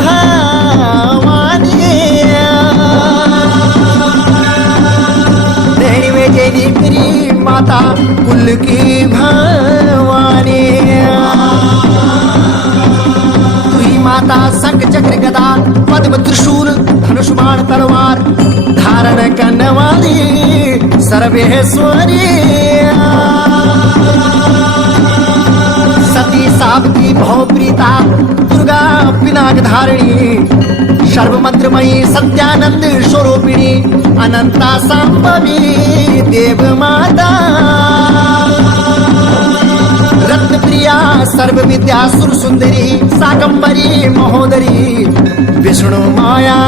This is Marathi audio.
भवानी देवी गेली मेरी माता कुल की भवानी तुही माता शंख चक्र गदा पद्म त्रिशूल धनुष बाण तलवार धारण करनवारी सर्वेश्वरी सती सावकी भवप्रीता दुर्गा पिनाक धारिणी सर्वमंत्रमयी सत्यानंद स्वरूपिणी अनंता सांभवी देव माता रत्नप्रिया सर्व विद्या सुरसुंदरी साकंबरी महोदरी विष्णु माया